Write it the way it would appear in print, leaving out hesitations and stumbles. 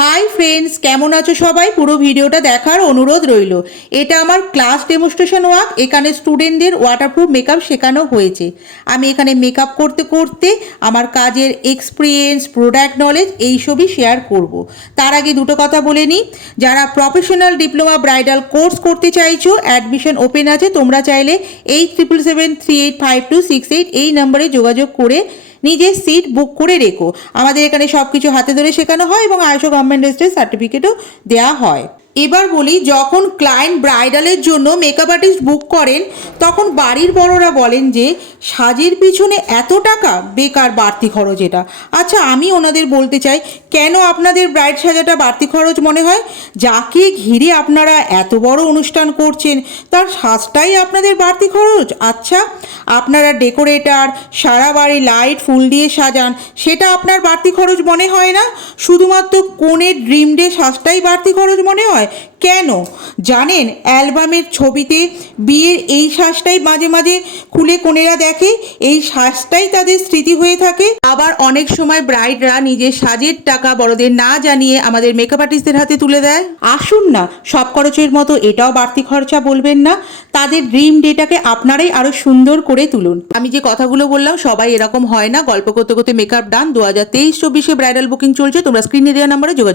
Hi friends, কেমন আছো সবাই? পুরো ভিডিওটা দেখার অনুরোধ রইল। এটা আমার ক্লাস ডেমনস্ট্রেশন ওয়ার্ক। এখানে স্টুডেন্টদের ওয়াটারপ্রুফ মেকআপ শেখানো হয়েছে। আমি এখানে মেকআপ করতে করতে আমার কাজের এক্সপিরিয়েন্স, প্রোডাক্ট নলেজ এইসবই শেয়ার করব। তার আগে দুটো কথা বলে নিই, যারা প্রফেশনাল ডিপ্লোমা ব্রাইডাল কোর্স করতে চাইছো অ্যাডমিশন ওপেন আছে। তোমরা চাইলে 8777385268 এই নম্বরে যোগাযোগ করে নিজের সিট বুক করে রেখো। আমাদের এখানে সব কিছু হাতে ধরে শেখানো হয় এবং আইএসও গভর্নমেন্ট রেজিস্ট্রেড সার্টিফিকেটও দেওয়া হয়। এবার বলি, যখন ক্লায়েন্ট ব্রাইডালের জন্য মেকআপ আর্টিস্ট বুক করেন তখন বাড়ির বড়রা বলেন যে সাজের পিছনে এত টাকা, বেকার বাড়তি খরচ এটা। আচ্ছা, আমি ওনাদের বলতে চাই, কেন আপনাদের ব্রাইড সাজাটা বাড়তি খরচ মনে হয়? যাকে ঘিরে আপনারা এত বড় অনুষ্ঠান করছেন তার সাজটাই আপনাদের বাড়তি খরচ? আচ্ছা, আপনারা ডেকোরেটর, সারা বাড়ি লাইট ফুল দিয়ে সাজান, সেটা আপনার বাড়তি খরচ মনে হয় না? শুধুমাত্র কনের ড্রিম ডে সাজটাই বাড়তি খরচ মনে হয় কেন জানেন? অ্যালবামের ছবিতে বিয়ের এই সাজটাই মাঝে মাঝে খুলে কনেরা দেখে, এই সাজটাই তাদের স্মৃতি হয়ে থাকে। আবার অনেক সময় ব্রাইডরা নিজের সাজের টাকা বড়দের না জানিয়ে আমাদের মেকআপ আর্টিস্টদের হাতে তুলে দেয়। আসুন না, সব খরচের মতো এটাও বাড়তি খরচা বলবেন না। তাদের ড্রিম ডেটাকে আপনারাই আরো সুন্দর করে তুলুন। আমি যে কথাগুলো বললাম সবাই এরকম হয় না। গল্প করতে করতে মেকআপ ডান। 2023-24 ব্রাইডাল বুকিং চলছে। তোমরা স্ক্রিনে দেওয়া নাম্বারে যোগাযোগ